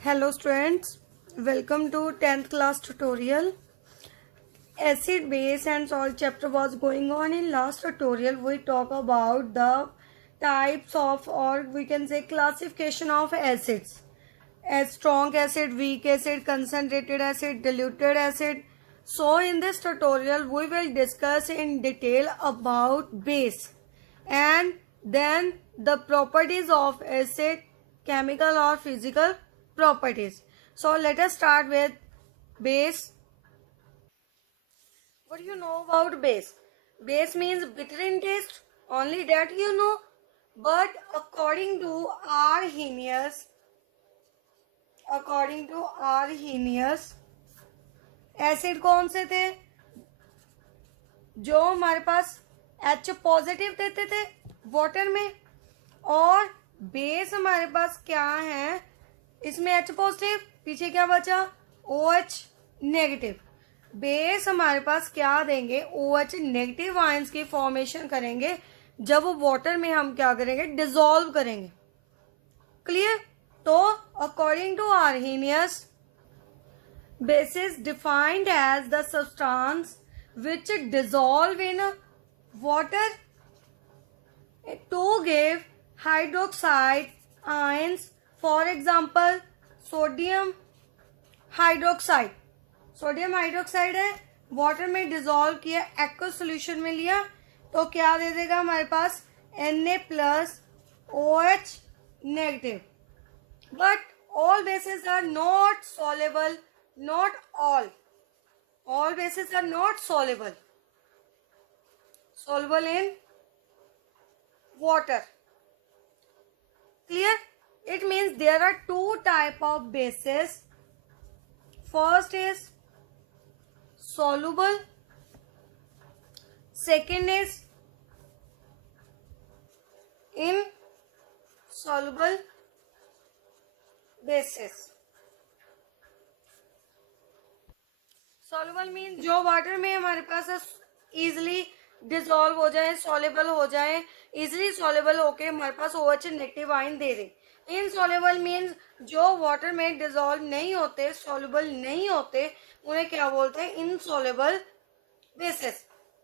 Hello students, welcome to 10th class tutorial. Acid, base and salt chapter was going on. In last tutorial we talk about the types of, or we can say classification of acids. As strong acid, weak acid, concentrated acid, diluted acid. So in this tutorial we will discuss in detail about base and then the properties of acid, chemical or physical properties. So let us start with base. What do you know about base? Base means bitter in taste, only that you know. But according to Arrhenius, acid कौन से थे जो हमारे पास H positive देते थे water में, और base हमारे पास क्या है, इसमें H पॉजिटिव, पीछे क्या बचा OH नेगेटिव. बेस हमारे पास क्या देंगे, OH नेगेटिव आयंस की फॉर्मेशन करेंगे जब वाटर में हम क्या करेंगे, डिसॉल्व करेंगे. क्लियर? तो according to Arrhenius, base is defined as the substance which dissolve in water to give hydroxide ions. For example, sodium hydroxide. Sodium hydroxide है, वाटर में डिसॉल्व किया, एक्वस सोल्यूशन में लिया तो क्या दे देगा हमारे पास, Na+OH negative. But all bases are not soluble. Not all bases are not soluble in water. Clear? It means there are two type of bases. First is soluble, second is insoluble bases. Soluble mean जो water में हमारे पास easily dissolve हो जाए, soluble हो जाए, easily soluble होके हमारे पास OH negative ion दे दे. Insoluble means जो वाटर में डिसॉल्व नहीं होते, सॉल्युबल नहीं होते, उन्हें क्या बोलते हैं, इनसॉल्युबल बेसिस.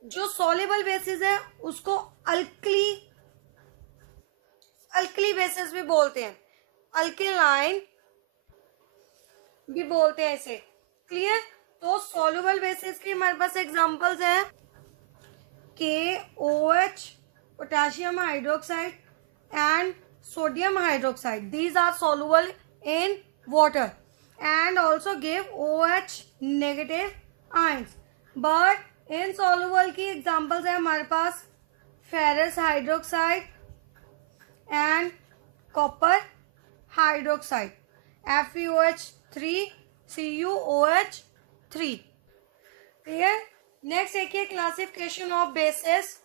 जो सॉल्युबल बेसिस है उसको अल्कली बेसिस भी बोलते हैं, अल्केलाइन भी बोलते हैं इसे. क्लियर? तो सॉल्युबल बेसिस की हमारे पास एग्जांपल्स हैं KOH, potassium hydroxide and sodium hydroxide. These are soluble in water and also give OH negative ions. But insoluble की एग्जांपल्स है हमारे पास ferrous hydroxide and copper hydroxide, FeOH3 CuOH3. Clear? Next देखिए classification of bases.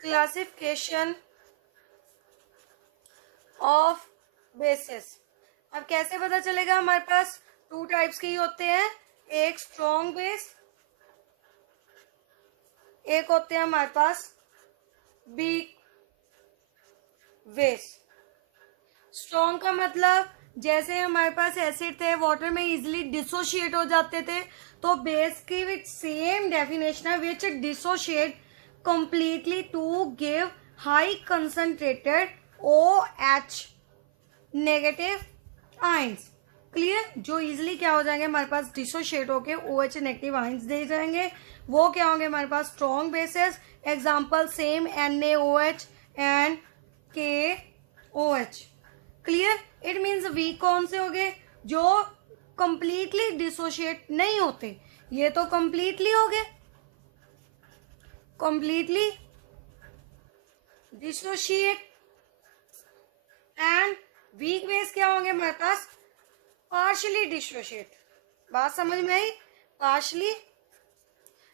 Classification of bases. अब कैसे पता चलेगा, हमारे पास टू टाइप्स के ही होते हैं, एक स्ट्रॉन्ग बेस, एक होते हैं हमारे पास वीक बेस. स्ट्रॉन्ग का मतलब जैसे हमारे पास एसिड थे वाटर में इजिली डिसोशिएट हो जाते थे, तो बेस की विच सेम डेफिनेशन है, which dissociate completely to give high concentrated OH negative ions. Clear? जो इजिली क्या हो जाएंगे, हमारे पास डिसोशिएट होके OH नेगेटिव आयंस दे जाएंगे, वो क्या होंगे हमारे पास strong bases. Example same NaOH and KOH. Clear? It means weak कौन से हो गए, जो कंप्लीटली डिसोशिएट नहीं होते. ये तो कंप्लीटली हो गए, completely dissociate. And weak base क्या होंगे हमारे पास, पार्शली डिसोशिएट. बात समझ में आई? Partially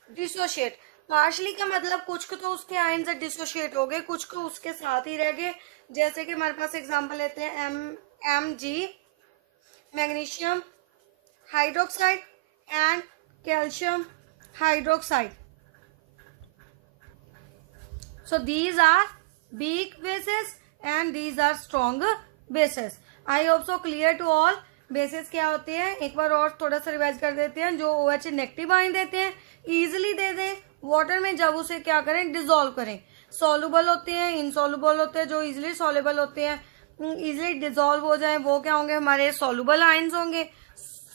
dissociate. पार्शली का मतलब कुछ को तो उसके आयन से डिसोशिएट हो गए, कुछ को उसके साथ ही रह गए. जैसे कि हमारे पास एग्जांपल लेते हैं Mg magnesium hydroxide and calcium hydroxide. So these are weak bases and these are strong bases. I hope so clear to all. Bases क्या होते हैं, एक बार और थोड़ा सा रिवाइज कर देते हैं। जो OH नेगेटिव आयन देते हैं, इजिली दे दें वाटर में, जब उसे क्या करें, डिसॉल्व करें। सॉल्युबल होते हैं, इनसॉल्युबल होते हैं। जो इजिली सॉल्युबल होते हैं, इजिली डिसॉल्व हो जाए, वो क्या होंगे, हमारे सॉल्युबल आयंस होंगे,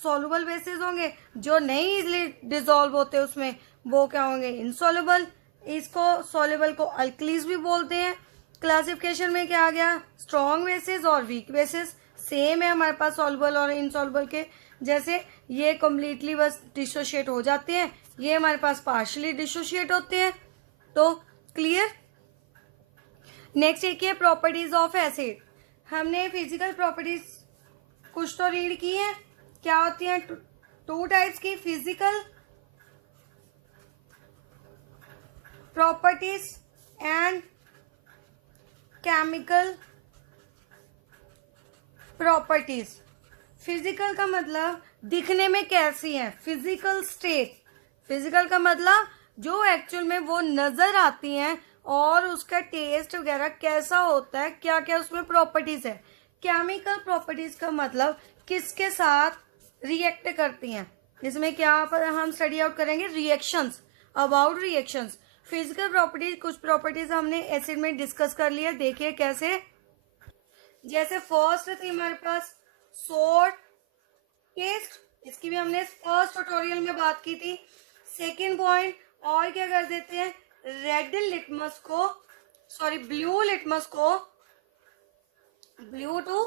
सॉल्युबल बेसिस होंगे। जो नहीं इजिली डिसॉल्व होते उसमें, वो क्या होंगे, इनसॉल्युबल। इसको सॉल्युबल को अल्कलीज भी बोलते हैं। क्लासिफिकेशन में क्या आ गया, स्ट्रॉन्ग बेसिस और वीक बेसिस सेम है हमारे पास सॉल्युबल और इनसॉल्युबल के। जैसे ये कम्प्लीटली बस डिसोशिएट हो जाते हैं, ये हमारे पास पार्शियली डिसोशिएट होते हैं। तो क्लियर। नेक्स्ट एक है प्रॉपर्टीज ऑफ एसिड। हमने फिजिकल प्रॉपर्टीज कुछ तो रीड की है। क्या होती है, टू टाइप्स की physical properties and chemical properties. Physical का मतलब दिखने में कैसी है, फिजिकल स्टेट। फिजिकल का मतलब जो एक्चुअल में वो नजर आती हैं और उसका टेस्ट वगैरह कैसा होता है, क्या क्या उसमें प्रॉपर्टीज है। केमिकल प्रॉपर्टीज का मतलब किसके साथ रिएक्ट करती हैं। इसमें क्या पर हम स्टडी आउट करेंगे, reactions, about reactions. Physical properties, कुछ प्रॉपर्टीज हमने एसिड में डिस्कस कर लिया, देखिए कैसे। जैसे फर्स्ट थी हमारे पास सोर टेस्ट, इसकी भी हमने फर्स्ट ट्यूटोरियल में बात की थी। सेकेंड पॉइंट, और क्या कर देते हैं, रेड लिटमस को, सॉरी ब्लू लिटमस को ब्लू टू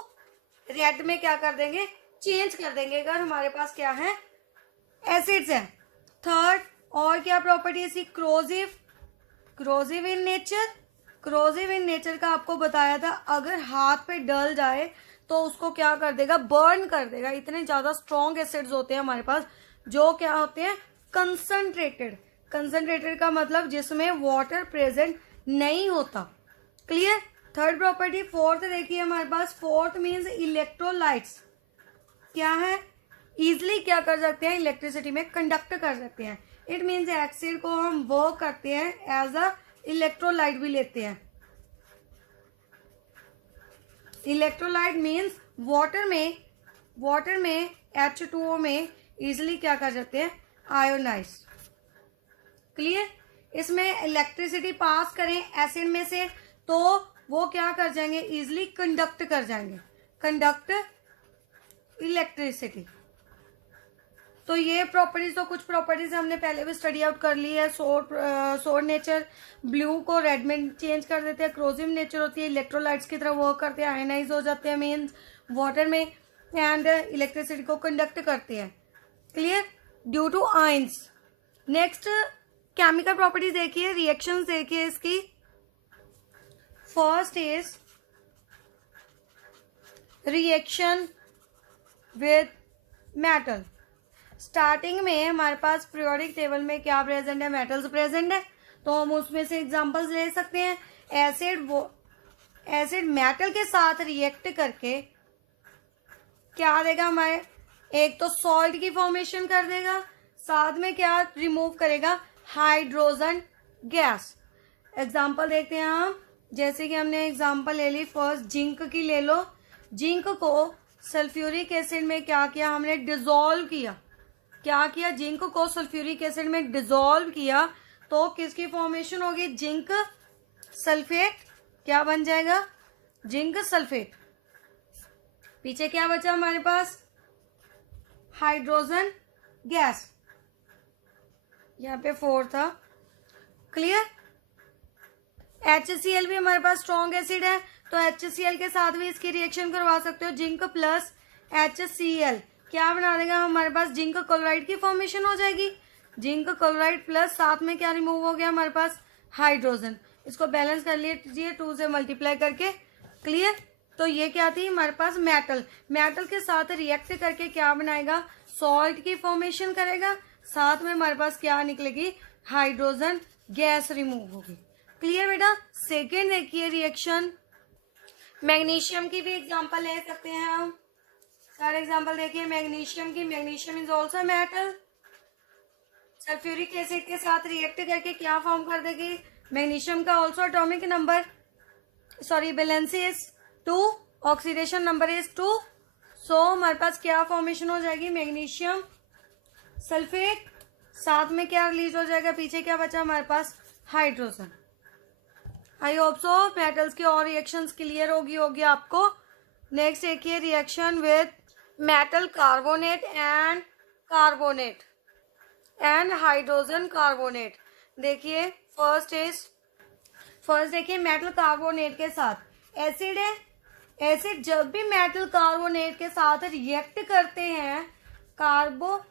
रेड में क्या कर देंगे, चेंज कर देंगे अगर हमारे पास क्या है, एसिड्स है। थर्ड, और क्या प्रॉपर्टी है इसकी, corrosive, corrosive in nature. Corrosive in nature का आपको बताया था, अगर हाथ पे डल जाए तो उसको क्या कर देगा, बर्न कर देगा। इतने ज्यादा स्ट्रॉन्ग एसिड्स होते हैं हमारे पास, जो क्या होते हैं, कंसंट्रेटेड। कंसंट्रेटेड का मतलब जिसमें वाटर प्रेजेंट नहीं होता। क्लियर। Third property. फोर्थ देखिए हमारे पास, फोर्थ मीन्स इलेक्ट्रोलाइट्स। क्या है, इजिली क्या कर सकते हैं, इलेक्ट्रिसिटी में कंडक्ट कर सकते हैं। इट मीन्स एसिड को हम वर्क करते हैं एज अ इलेक्ट्रोलाइट भी लेते हैं। इलेक्ट्रोलाइट मीन्स वाटर में H2O में इजिली क्या कर सकते हैं, आयोनाइज। क्लियर। इसमें इलेक्ट्रिसिटी पास करें एसिड में से तो वो क्या कर जाएंगे, इजिली कंडक्ट कर जाएंगे, कंडक्ट इलेक्ट्रिसिटी। तो ये प्रॉपर्टीज, तो कुछ प्रॉपर्टीज हमने पहले भी स्टडी आउट कर ली है। सोर नेचर, ब्लू को रेड में चेंज कर देते हैं। क्रोजिव नेचर होती है, इलेक्ट्रोलाइट्स की तरह वर्क करते हैं, आयनाइज हो जाते हैं मीन्स वाटर में, एंड इलेक्ट्रिसिटी को कंडक्ट करते हैं। Clear, due to ions. Next chemical properties देखिए, रिएक्शंस देखिए इसकी। First is reaction with metal. Starting में हमारे पास पीरियोडिक टेबल में क्या प्रेजेंट है, मेटल्स प्रेजेंट है, तो हम उसमें से एग्जांपल्स ले सकते हैं। एसिड मेटल के साथ रिएक्ट करके क्या देगा हमारे, एक तो सॉल्ट की फॉर्मेशन कर देगा, साथ में क्या रिमूव करेगा, हाइड्रोजन गैस। एग्जांपल देखते हैं हम, जैसे कि हमने एग्जांपल ले ली, फर्स्ट जिंक की ले लो। जिंक को सल्फ्यूरिक एसिड में क्या किया हमने, डिसॉल्व किया। क्या किया, जिंक को सल्फ्यूरिक एसिड में डिसॉल्व किया तो किसकी फॉर्मेशन होगी, जिंक सल्फेट। क्या बन जाएगा, जिंक सल्फेट। पीछे क्या बचा हमारे पास, हाइड्रोजन गैस। यहाँ पे 4 था। क्लियर। HCl भी हमारे पास स्ट्रॉन्ग एसिड है, तो HCl के साथ भी इसकी रिएक्शन करवा सकते हो। जिंक प्लस HCl क्या बना देगा हमारे पास, जिंक क्लोराइड की फॉर्मेशन हो जाएगी। जिंक क्लोराइड प्लस साथ में क्या रिमूव हो गया हमारे पास, हाइड्रोजन। इसको बैलेंस कर लीजिए 2 से मल्टीप्लाई करके। क्लियर। तो ये क्या थी हमारे पास, मेटल। मेटल के साथ रिएक्ट करके क्या बनाएगा, सॉल्ट की फॉर्मेशन करेगा, साथ में हमारे पास क्या निकलेगी, हाइड्रोजन गैस रिमूव होगी। क्लियर बेटा। सेकेंड देखिए रिएक्शन, मैग्नीशियम की भी एग्जांपल ले सकते हैं हम। सारे एग्जांपल देखिए मैग्नीशियम की। Magnesium is also metal, sulphuric acid के साथ रिएक्ट करके क्या फॉर्म कर देगी, मैग्नीशियम का also atomic number, sorry valency is 2 oxidation number is 2। सो हमारे पास क्या फॉर्मेशन हो जाएगी, मैग्नीशियम सल्फेट, साथ में क्या रिलीज हो जाएगा, पीछे क्या बचा हमारे पास, hydrogen. I hope so metals की और रिएक्शंस क्लियर होगी आपको। नेक्स्ट देखिए reaction with metal carbonate and carbonate and hydrogen carbonate. देखिए फर्स्ट देखिए मेटल कार्बोनेट के साथ एसिड है। एसिड जब भी मेटल कार्बोनेट के साथ रिएक्ट करते हैं कार्बोनेट,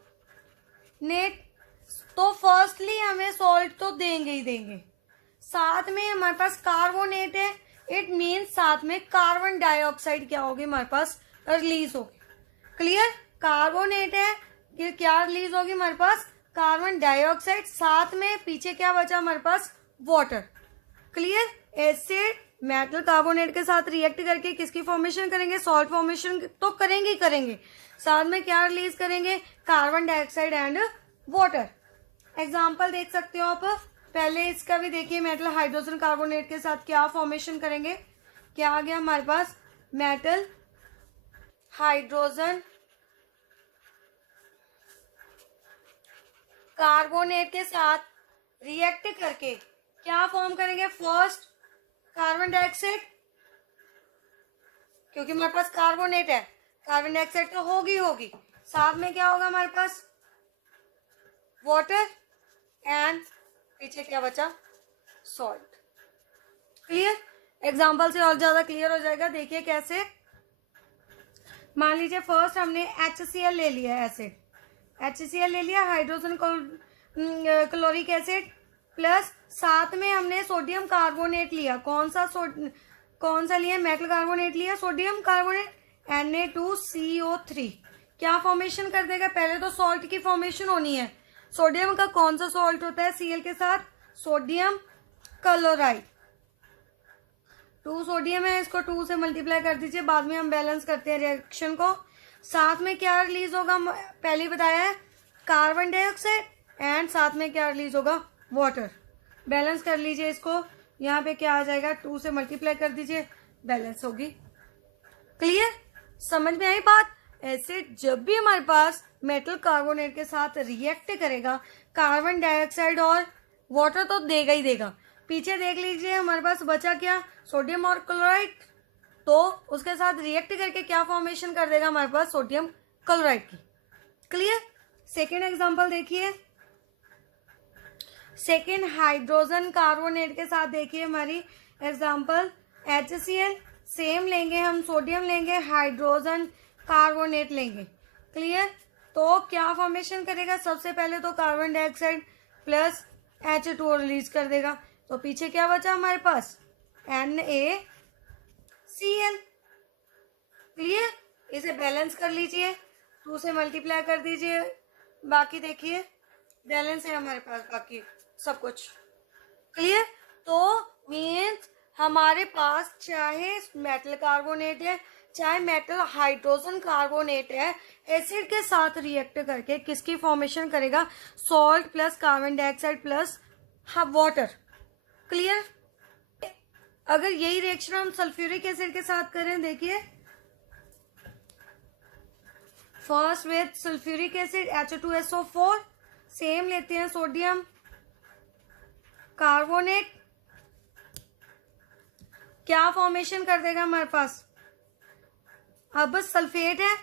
तो फर्स्टली हमें सॉल्ट तो देंगे ही देंगे, साथ में हमारे पास कार्बोनेट है, इट मीन्स साथ में कार्बन डाइऑक्साइड क्या होगी हमारे पास, रिलीज होगी। क्लियर, कार्बोनेट है कि क्या रिलीज होगी हमारे पास, कार्बन डाइऑक्साइड, साथ में पीछे क्या बचा हमारे पास, water. Clear, acid metal carbonate के साथ रिएक्ट करके किसकी फॉर्मेशन करेंगे, सॉल्ट फॉर्मेशन तो करेंगे ही करेंगे, साथ में क्या रिलीज करेंगे, carbon dioxide and water. Example देख सकते हो आप, पहले इसका भी देखिए, मेटल हाइड्रोजन कार्बोनेट के साथ क्या फॉर्मेशन करेंगे, क्या आ गया हमारे पास, मेटल हाइड्रोजन कार्बोनेट के साथ रिएक्ट करके क्या फॉर्म करेंगे, फर्स्ट कार्बन डाइऑक्साइड, क्योंकि हमारे पास कार्बोनेट है, कार्बन डाइऑक्साइड तो होगी, साथ में क्या होगा हमारे पास, वाटर एंड पीछे क्या बचा, सॉल्ट। क्लियर, एग्जाम्पल से और ज्यादा क्लियर हो जाएगा। देखिए कैसे, मान लीजिए फर्स्ट हमने HCl ले लिया, एसिड HCl ले लिया, हाइड्रोजन क्लोरिक एसिड प्लस साथ में हमने सोडियम कार्बोनेट लिया, कौन सा लिया, मेटल कार्बोनेट लिया, सोडियम कार्बोनेट, Na2CO3 क्या फॉर्मेशन कर देगा, पहले तो सॉल्ट की फॉर्मेशन होनी है। सोडियम का कौन सा सॉल्ट होता है Cl के साथ, सोडियम क्लोराइड, 2 सोडियम है, इसको 2 से मल्टीप्लाई कर दीजिए, बाद में हम बैलेंस करते हैं रिएक्शन को। साथ में क्या रिलीज होगा, पहले बताया है, कार्बन डाइऑक्साइड एंड साथ में क्या रिलीज होगा, वाटर। बैलेंस कर लीजिए इसको, यहाँ पे क्या आ जाएगा, 2 से मल्टीप्लाई कर दीजिए, बैलेंस होगी। क्लियर, समझ में आई बात। एसिड जब भी हमारे पास मेटल कार्बोनेट के साथ रिएक्ट करेगा, कार्बन डाइऑक्साइड और वाटर तो देगा ही देगा। पीछे देख लीजिए हमारे पास बचा क्या, सोडियम और क्लोराइड, तो उसके साथ रिएक्ट करके क्या फॉर्मेशन कर देगा हमारे पास, सोडियम क्लोराइड की। क्लियर, सेकेंड एग्जांपल देखिए, सेकेंड हाइड्रोजन कार्बोनेट के साथ देखिए हमारी एग्जांपल, HCl सेम लेंगे हम, सोडियम लेंगे, हाइड्रोजन कार्बोनेट लेंगे। क्लियर, तो क्या फॉर्मेशन करेगा, सबसे पहले तो carbon dioxide plus H2O release कर देगा, तो पीछे क्या बचा हमारे पास, NaCl। क्लियर, इसे बैलेंस कर लीजिए, 2 से मल्टीप्लाई कर दीजिए, बाकी देखिए बैलेंस है हमारे पास बाकी सब कुछ। क्लियर, तो मीन्स हमारे पास चाहे मेटल कार्बोनेट है चाहे मेटल हाइड्रोजन कार्बोनेट है, एसिड के साथ रिएक्ट करके किसकी फॉर्मेशन करेगा, salt plus carbon dioxide plus water. Clear, अगर यही रिएक्शन हम सल्फ्यूरिक एसिड के साथ करें, देखिए first with sulphuric acid H2SO4, same लेते हैं सोडियम कार्बोनेट, क्या फॉर्मेशन कर देगा हमारे पास, अब सल्फेट है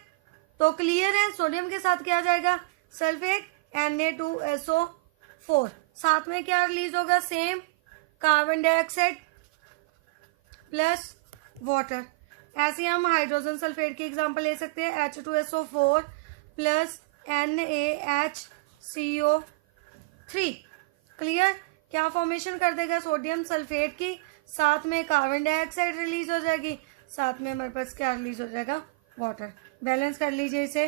तो क्लियर है, सोडियम के साथ क्या आ जाएगा, सल्फेट Na2SO4, साथ में क्या रिलीज होगा, same carbon dioxide plus water. ऐसे हम हाइड्रोजन सल्फेट की एग्जांपल ले सकते हैं, H2SO4 प्लस NaHCO3। क्लियर, क्या फॉर्मेशन कर देगा, सोडियम सल्फेट की, साथ में कार्बन डाइऑक्साइड रिलीज हो जाएगी, साथ में हमारे पास क्या रिलीज हो जाएगा, वाटर। बैलेंस कर लीजिए इसे,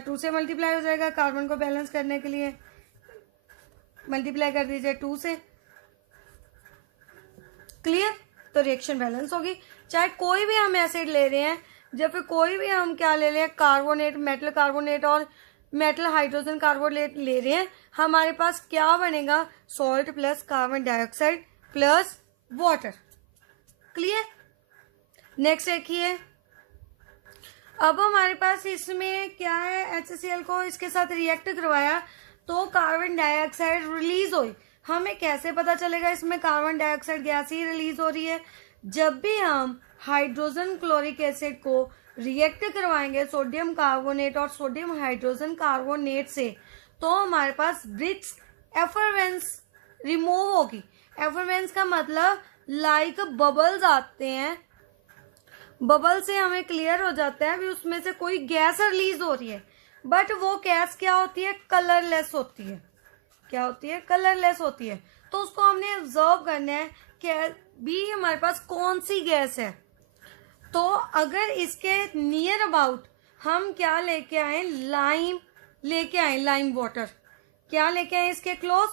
2 से मल्टीप्लाई हो जाएगा, कार्बन को बैलेंस करने के लिए मल्टीप्लाई कर दीजिए 2 से। क्लियर, तो रिएक्शन बैलेंस होगी। चाहे कोई भी हम एसिड ले रहे हैं, जब फिर कोई भी हम क्या ले रहे हैं, कार्बोनेट, मेटल कार्बोनेट और मेटल हाइड्रोजन कार्बोनेट ले रहे हैं, हमारे पास क्या बनेगा, salt plus carbon dioxide plus water. Clear, next देखिए, अब हमारे पास इसमें क्या है, HCl को इसके साथ रिएक्ट करवाया तो कार्बन डाइऑक्साइड रिलीज हुई। हमें कैसे पता चलेगा इसमें कार्बन डाइऑक्साइड गैस ही रिलीज हो रही है? जब भी हम हाइड्रोजन क्लोरिक एसिड को रिएक्ट करवाएंगे सोडियम कार्बोनेट और सोडियम हाइड्रोजन कार्बोनेट से, तो हमारे पास ब्रिक्स एफरवेंस रिमूव होगी। एफरवेंस का मतलब लाइक बबल्स आते हैं, बबल से हमें क्लियर हो जाता है भी उसमें से कोई गैस रिलीज हो रही है, बट वो गैस क्या होती है, कलरलेस होती है। क्या होती है? कलरलेस होती है। तो उसको हमने ऑब्जर्व करना है कि भी हमारे पास कौन सी गैस है। तो अगर इसके नियर अबाउट हम क्या लेके आए, लाइम लेके आए, लाइम वाटर। क्या लेके आए इसके close?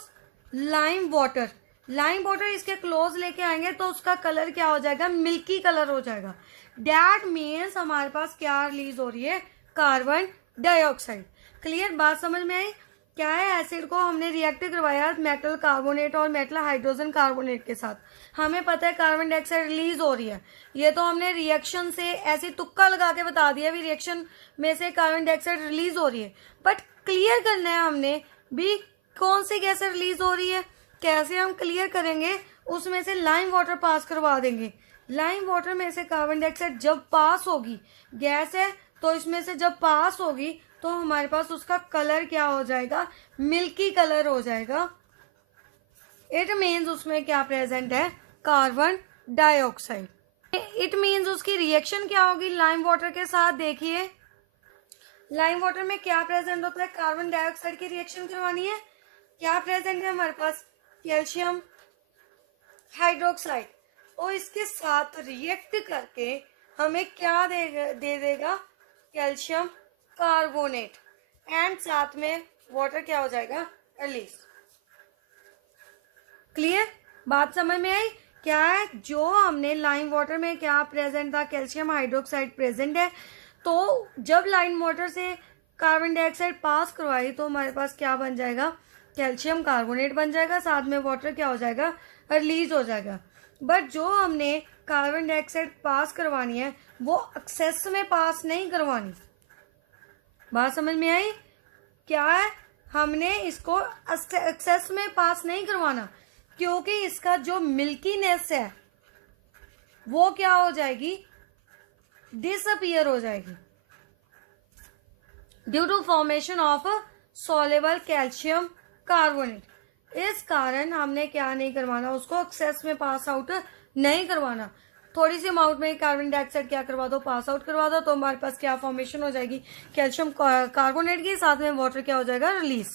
Lime water. Lime water इसके क्लोज लेके आएंगे तो उसका कलर क्या हो जाएगा, मिल्की कलर हो जाएगा। दैट मीन्स हमारे पास क्या रिलीज हो रही है, कार्बन डाइऑक्साइड। क्लियर? बात समझ में आई? क्या है, एसिड को हमने रिएक्ट करवाया मेटल कार्बोनेट और मेटल हाइड्रोजन कार्बोनेट के साथ। हमें पता है कार्बन डाइऑक्साइड रिलीज हो रही है, ये तो हमने रिएक्शन से ऐसे तुक्का लगा के बता दिया भी रिएक्शन में से कार्बन डाइऑक्साइड रिलीज हो रही है। बट क्लियर करना है हमने भी कौन सी गैस रिलीज हो रही है। कैसे हम क्लियर करेंगे? उसमें से लाइम वाटर पास करवा देंगे। लाइम वाटर में से कार्बन डाइऑक्साइड जब पास होगी, गैस है तो इसमें से जब पास होगी तो हमारे पास उसका कलर क्या हो जाएगा, मिल्की कलर हो जाएगा। इट मीन्स उसमें क्या प्रेजेंट है, कार्बन डाइऑक्साइड। इट मीन्स उसकी रिएक्शन क्या होगी लाइम वाटर के साथ। देखिए लाइम वाटर में क्या प्रेजेंट होता है, कार्बन डाइऑक्साइड की रिएक्शन करवानी है। क्या प्रेजेंट है हमारे पास, कैल्शियम हाइड्रोक्साइड, और इसके साथ रिएक्ट करके हमें क्या दे देगा, कैल्शियम कार्बोनेट, एंड साथ में वाटर क्या हो जाएगा, रिलीज। क्लियर? बात समझ में आई? क्या है, जो हमने लाइम वाटर में क्या प्रेजेंट था, कैल्शियम हाइड्रोक्साइड प्रेजेंट है। तो जब लाइम वाटर से कार्बन डाइऑक्साइड पास करवाई तो हमारे पास क्या बन जाएगा, कैल्शियम कार्बोनेट बन जाएगा, साथ में वाटर क्या हो जाएगा, रिलीज हो जाएगा। बट जो हमने कार्बन डाइऑक्साइड पास करवानी है वो एक्सेस में पास नहीं करवानी। बात समझ में आई? क्या है, हमने इसको एक्सेस में पास नहीं करवाना, क्योंकि इसका जो मिल्कीनेस है वो क्या हो जाएगी, डिसअपियर हो जाएगी due to formation of soluble calcium carbonate. इस कारण हमने क्या नहीं करवाना, उसको एक्सेस में पास आउट नहीं करवाना। थोड़ी सी अमाउंट में कार्बन डाइऑक्साइड क्या करवा दो, पास आउट करवा दो, तो हमारे पास क्या फॉर्मेशन हो जाएगी, कैल्शियम कार्बोनेट की, साथ में वाटर क्या हो जाएगा, रिलीज।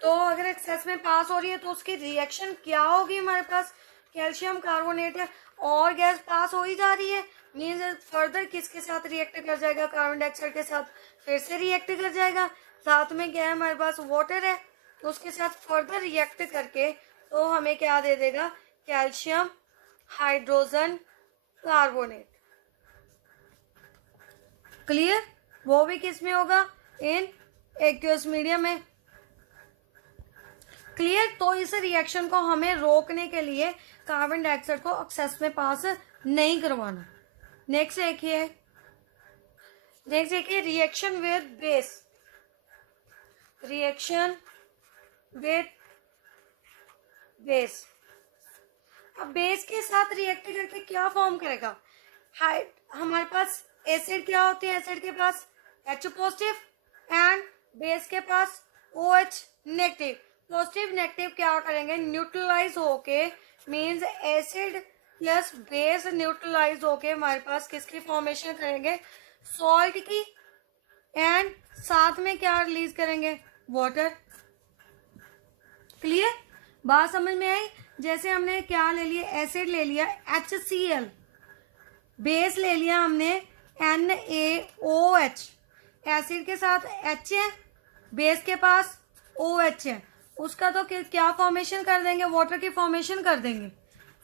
तो अगर एक्सेस में पास हो रही है तो उसकी रिएक्शन क्या होगी, हमारे पास कैल्शियम कार्बोनेट है और गैस पास हो ही जा रही है, मीन्स फर्दर किसके साथ रिएक्ट कर जाएगा, कार्बन डाइऑक्साइड के साथ फिर से रिएक्ट कर जाएगा। साथ में क्या है, हमारे पास वाटर है, तो उसके साथ फर्दर रिएक्ट करके तो हमें क्या दे देगा, कैल्शियम हाइड्रोजन कार्बोनेट। क्लियर? वो भी किस में होगा, इन एक्वस मीडियम में। क्लियर? तो इस रिएक्शन को हमें रोकने के लिए कार्बन डाइऑक्साइड को एक्सेस में पास नहीं करवाना। नेक्स्ट देखिए reaction with base. Reaction with base, अब बेस के साथ रिएक्ट करके क्या फॉर्म करेगा, हमारे पास एसिड क्या होते हैं, एसिड के पास H पॉजिटिव एंड बेस के पास OH नेगेटिव। पॉजिटिव नेगेटिव क्या करेंगे, न्यूट्रलाइज होके, means acid plus base neutralize होके हमारे पास किसकी फॉर्मेशन करेंगे, सॉल्ट की, एंड साथ में क्या रिलीज करेंगे, वाटर। क्लियर? बात समझ में आई? जैसे हमने क्या ले लिया, एसिड ले लिया HCl, बेस ले लिया हमने NaOH, एसिड के साथ H है, बेस के पास OH है, उसका तो क्या फॉर्मेशन कर देंगे, वाटर की फॉर्मेशन कर देंगे।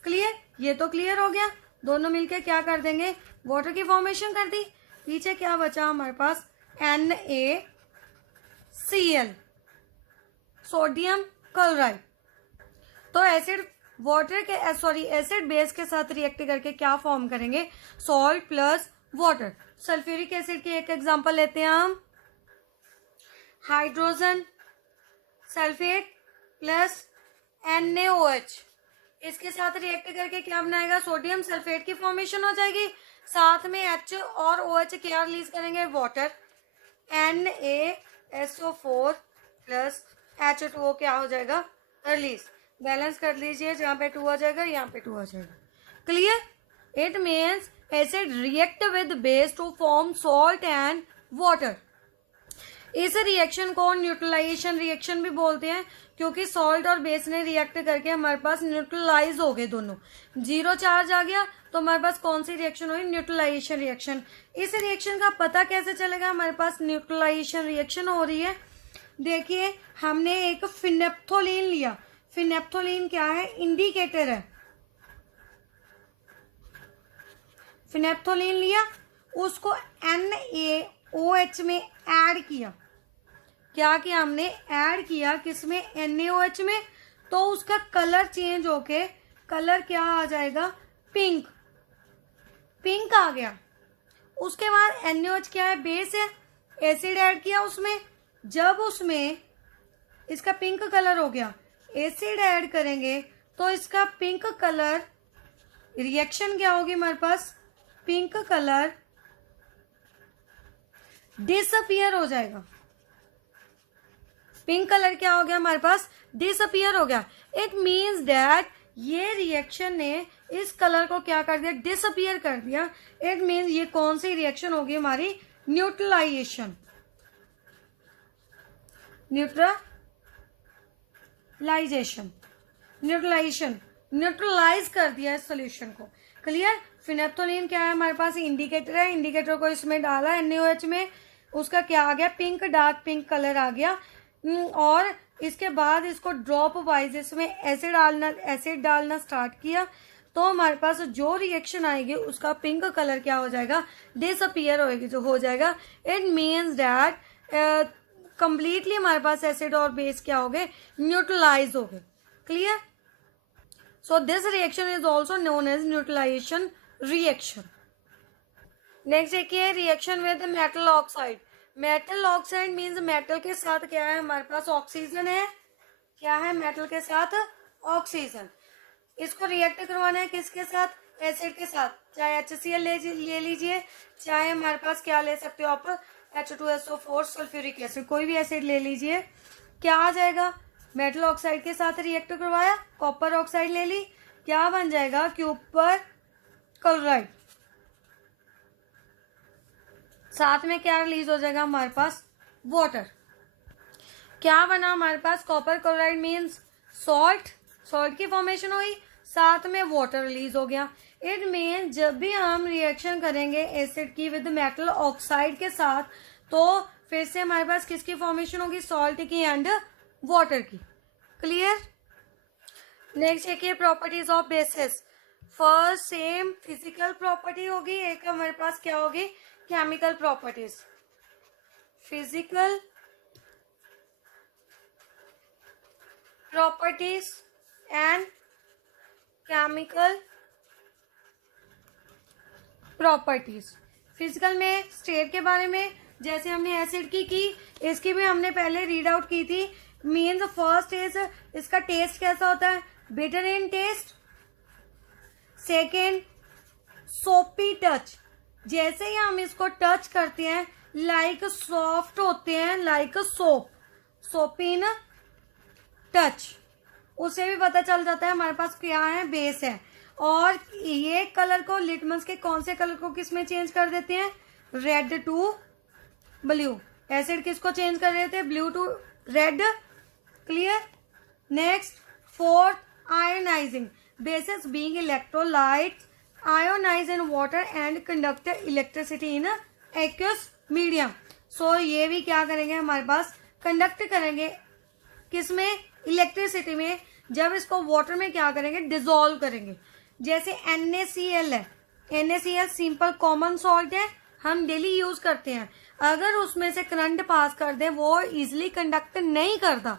क्लियर? ये तो क्लियर हो गया, दोनों मिलके क्या कर देंगे, वाटर की फॉर्मेशन कर दी। पीछे क्या बचा हमारे पास, NaCl, सोडियम क्लोराइड। तो एसिड वाटर के सॉरी एसिड बेस के साथ रिएक्ट करके क्या फॉर्म करेंगे, salt plus water. Sulphuric acid की एक एग्जांपल लेते हैं हम, हाइड्रोजन सल्फेट प्लस NaOH, इसके साथ रिएक्ट करके क्या बनाएगा, सोडियम सल्फेट की फॉर्मेशन हो जाएगी, साथ में H और OH क्या रिलीज करेंगे, वाटर, NaSO4 प्लस H2O क्या हो जाएगा, रिलीज। बैलेंस कर लीजिए, जहां पे 2 आ जाएगा यहाँ पे 2 आ जाएगा। Clear? It means acid react with base to form salt and water. इस रिएक्शन को न्यूट्रलाइजेशन रिएक्शन भी बोलते हैं, क्योंकि सॉल्ट और बेस ने रिएक्ट करके हमारे पास न्यूट्रलाइज हो गए दोनों, 0 चार्ज आ गया, तो हमारे पास कौन सी रिएक्शन हुई, न्यूट्रलाइजेशन रिएक्शन। इस रिएक्शन का पता कैसे चलेगा हमारे पास न्यूट्रलाइजेशन रिएक्शन हो रही है, देखिए हमने एक फिनेप्थोलीन लिया, फिनेप्थोलीन क्या है, इंडिकेटर है, फिनेप्थोलीन लिया, उसको NaOH में ऐड किया, क्या किया हमने, ऐड किया किसमें, NaOH में, तो उसका कलर चेंज होके कलर क्या आ जाएगा, पिंक, पिंक आ गया। उसके बाद NaOH क्या है, बेस है, एसिड ऐड किया उसमें, जब उसमें इसका पिंक कलर हो गया, एसिड ऐड करेंगे तो इसका पिंक कलर रिएक्शन क्या होगी हमारे पास, पिंक कलर डिसअपियर हो जाएगा, पिंक कलर क्या हो गया हमारे पास, डिसअपियर हो गया। इट मीन्स दैट ये रिएक्शन ने इस कलर को क्या कर दिया, डिसअपियर कर दिया। इट मीन्स ये कौन सी रिएक्शन होगी हमारी, न्यूट्रलाइजेशन, न्यूट्रलाइजेशन, न्यूट्रलाइजेशन, न्यूट्रलाइज कर दिया इस सोल्यूशन को। क्लियर? फिनेप्थोलीन क्या है हमारे पास, इंडिकेटर है, इंडिकेटर को इसमें डाला NaOH में, उसका क्या आ गया, पिंक, डार्क पिंक कलर आ गया, और इसके बाद इसको ड्रॉप वाइज इसमें एसिड डालना स्टार्ट किया, तो हमारे पास जो रिएक्शन आएगी उसका पिंक कलर क्या हो जाएगा, डिसअपियर होएगी, जो हो जाएगा। इट मीन्स दैट कंप्लीटली हमारे पास एसिड और बेस क्या हो गए, न्यूट्रलाइज हो गए। Clear? So this reaction is also known as neutralisation reaction. Next देखिए, reaction with metal oxide. Metal oxide means metal के साथ क्या है हमारे पास, ऑक्सीजन है, क्या है, मेटल के साथ ऑक्सीजन। इसको रिएक्ट करवाना है किसके साथ, एसिड के साथ, चाहे HCl ले लीजिए, चाहे हमारे पास क्या ले सकते हो आप, H2SO4 सल्फ्यूरिक एसिड, कोई भी एसिड ले लीजिए, क्या आ जाएगा, मेटल ऑक्साइड के साथ रिएक्ट करवाया, कॉपर ऑक्साइड ले ली, क्या बन जाएगा, कॉपर क्लोराइड, साथ में क्या रिलीज हो जाएगा हमारे पास, वाटर। क्या बना हमारे पास, copper chloride means salt, salt की फॉर्मेशन हुई, साथ में वाटर रिलीज हो गया। इट मीन जब भी हम रिएक्शन करेंगे एसिड की विद मेटल ऑक्साइड के साथ, तो फिर से हमारे पास किसकी फॉर्मेशन होगी, सॉल्ट की एंड वाटर की। क्लियर? नेक्स्ट देखिए, properties of basis. First sem physical property होगी, एक हमारे पास क्या होगी, chemical properties, physical properties and chemical properties. Physical में स्टेट के बारे में, जैसे हमने एसिड की इसकी भी हमने पहले रीड आउट की थी। मीन्स फर्स्ट इज इसका टेस्ट कैसा होता है, बिटर इन टेस्ट। सेकेंड, सोपी टच, जैसे ही हम इसको टच करते हैं लाइक सॉफ्ट होते हैं, लाइक सोप, सोपी इन टच, उसे भी पता चल जाता है हमारे पास क्या है, बेस है। और ये कलर को, लिटमस के कौन से कलर को किस में चेंज कर देते हैं, रेड टू ब्लू। एसिड किसको चेंज कर देते हैं, blue to red. Clear? Next, fourth, ionising, bases being electrolyte ionise in water and conduct electricity in aqueous medium. So ये भी क्या करेंगे हमारे पास, कंडक्ट करेंगे किसमें, इलेक्ट्रिसिटी में, जब इसको वाटर में क्या करेंगे, डिसॉल्व करेंगे। जैसे NaCl है, NaCl सिंपल कॉमन सॉल्ट है, हम डेली यूज करते हैं, अगर उसमें से करंट पास कर दे वो इजिली कंडक्ट नहीं करता,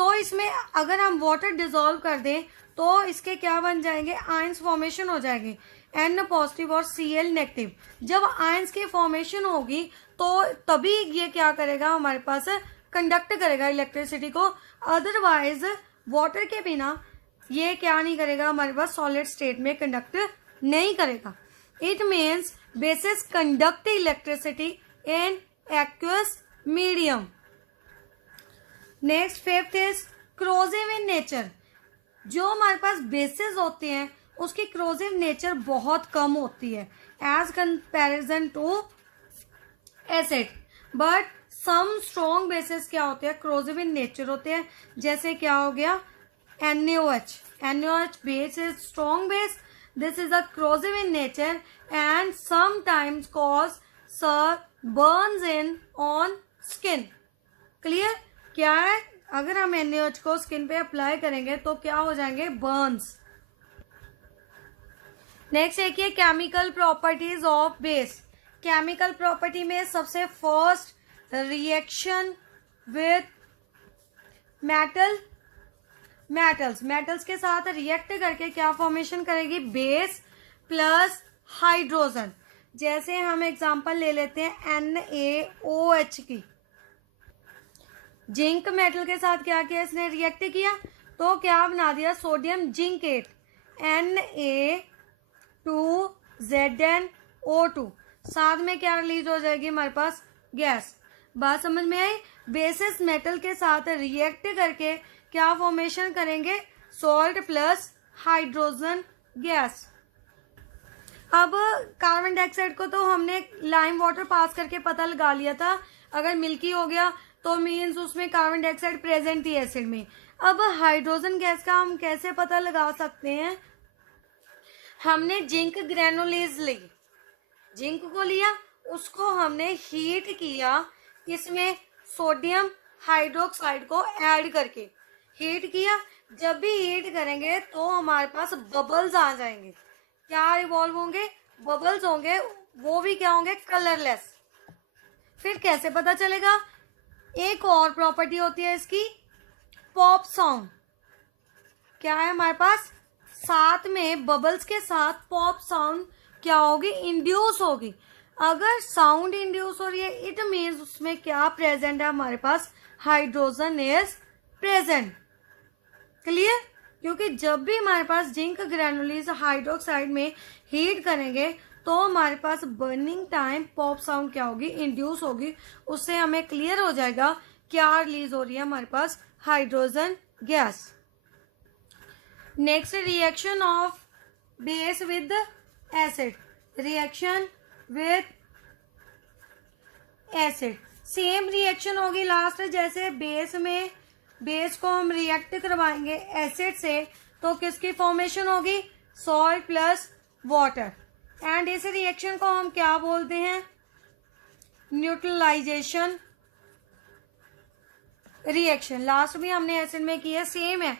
तो इसमें अगर हम वाटर डिसॉल्व कर दें तो इसके क्या बन जाएंगे, आयंस फॉर्मेशन हो जाएंगे, N पॉजिटिव और Cl नेगेटिव। जब आयंस की फॉर्मेशन होगी तो तभी ये क्या करेगा, हमारे पास कंडक्ट करेगा इलेक्ट्रिसिटी को, अदरवाइज वाटर के बिना ये क्या नहीं करेगा, हमारे पास सॉलिड स्टेट में कंडक्ट नहीं करेगा। It means basis conduct electricity in aqueous medium. Next fifth is corrosive in nature. जो हमारे पास बेसिस होते हैं उसकी क्रोजिव नेचर बहुत कम होती है as comparison to acid, but some strong bases क्या होते हैं, क्रोजिव इन नेचर होते हैं। जैसे क्या हो गया, NaOH। NaOH base is strong base. This is a corrosive in nature and sometimes cause burns in on skin. Clear? क्या है, अगर हम NaOH को स्किन पे अप्लाई करेंगे तो क्या हो जाएंगे, बर्न्स। नेक्स्ट एक ये chemical properties of base. Chemical property में सबसे फर्स्ट रिएक्शन विथ मेटल्स के साथ रिएक्ट करके क्या फॉर्मेशन करेगी, बेस प्लस हाइड्रोजन। जैसे हम एग्जांपल ले लेते हैं NaOH की। जिंक मेटल के साथ क्या किया, इसने रिएक्ट किया तो क्या बना दिया, सोडियम जिंकेट, Na2ZnO2। साथ में क्या रिलीज हो जाएगी हमारे पास, गैस। बात समझ में आई। बेसिस मेटल के साथ रिएक्ट करके क्या फॉर्मेशन करेंगे, सॉल्ट प्लस हाइड्रोजन गैस। अब कार्बन डाइऑक्साइड को तो हमने लाइम वाटर पास करके पता लगा लिया था, अगर मिल्की हो गया तो मीन्स उसमें कार्बन डाइऑक्साइड प्रेजेंट थी एसिड में। अब हाइड्रोजन गैस का हम कैसे पता लगा सकते हैं, हमने जिंक ग्रेनुलेज ली, जिंक को लिया, उसको हमने हीट किया, इसमें सोडियम हाइड्रोक्साइड को ऐड करके हीट किया। जब भी हीट करेंगे तो हमारे पास बबल्स आ जाएंगे। क्या रिवॉल्व होंगे, बबल्स होंगे, वो भी क्या होंगे, कलरलेस। फिर कैसे पता चलेगा, एक और प्रॉपर्टी होती है इसकी, पॉप साउंड। क्या है हमारे पास, साथ में बबल्स के साथ पॉप साउंड क्या होगी, इंड्यूस होगी। अगर साउंड इंड्यूस हो रही है इट मीन्स उसमें क्या प्रेजेंट है, हमारे पास हाइड्रोजन इज प्रेजेंट। क्लियर? क्योंकि जब भी हमारे पास जिंक ग्रेनुलेज हाइड्रोक्साइड में हीट करेंगे तो हमारे पास बर्निंग टाइम पॉप साउंड क्या होगी, इंड्यूस होगी। उससे हमें क्लियर हो जाएगा क्या रिलीज हो रही है हमारे पास, hydrogen gas. Next reaction of base with acid, reaction with acid. Same reaction होगी लास्ट, जैसे बेस में बेस को हम रिएक्ट करवाएंगे एसिड से तो किसकी फॉर्मेशन होगी, सॉल्ट प्लस वाटर। एंड इस रिएक्शन को हम क्या बोलते हैं, न्यूट्रलाइजेशन रिएक्शन। लास्ट भी हमने एसिड में की है, सेम है।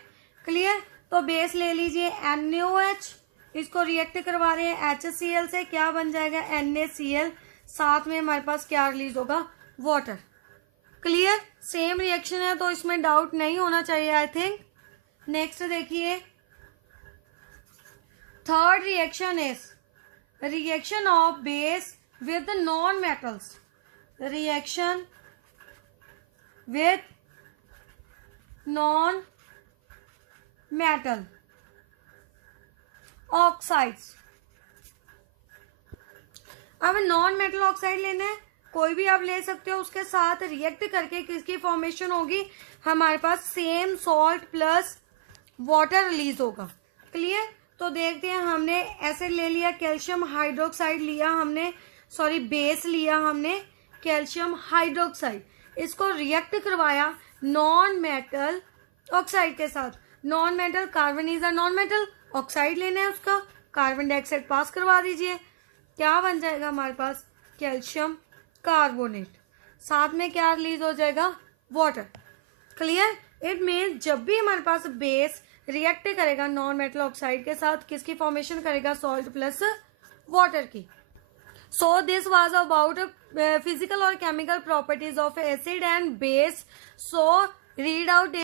क्लियर? तो बेस ले लीजिए NaOH, इसको रिएक्ट करवा रहे हैं HCl से, क्या बन जाएगा, NaCl। साथ में हमारे पास क्या रिलीज होगा, वाटर। क्लियर? सेम रिएक्शन है तो इसमें डाउट नहीं होना चाहिए आई थिंक। नेक्स्ट देखिए, third reaction is reaction of base with non metals, reaction with non metal oxides. अब नॉन मेटल ऑक्साइड लेना है, कोई भी आप ले सकते हो, उसके साथ रिएक्ट करके किसकी फॉर्मेशन होगी, हमारे पास same salt plus water release होगा। क्लियर? तो देखते हैं, हमने एसिड ले लिया, कैल्शियम हाइड्रोक्साइड लिया हमने, सॉरी बेस लिया हमने कैल्शियम हाइड्रोक्साइड, इसको रिएक्ट करवाया नॉन मेटल ऑक्साइड के साथ। Non metal, carbon is a non metal, oxide लेना है उसका, कार्बन डाइऑक्साइड पास करवा दीजिए, क्या बन जाएगा हमारे पास, कैल्शियम कार्बोनेट। साथ में क्या रिलीज हो जाएगा, वाटर। क्लियर? इट मीन्स जब भी हमारे पास बेस रिएक्ट करेगा नॉन मेटल ऑक्साइड के साथ, किसकी फॉर्मेशन करेगा, सॉल्ट प्लस वाटर की। So this was about physical और chemical properties of acid and base. So read out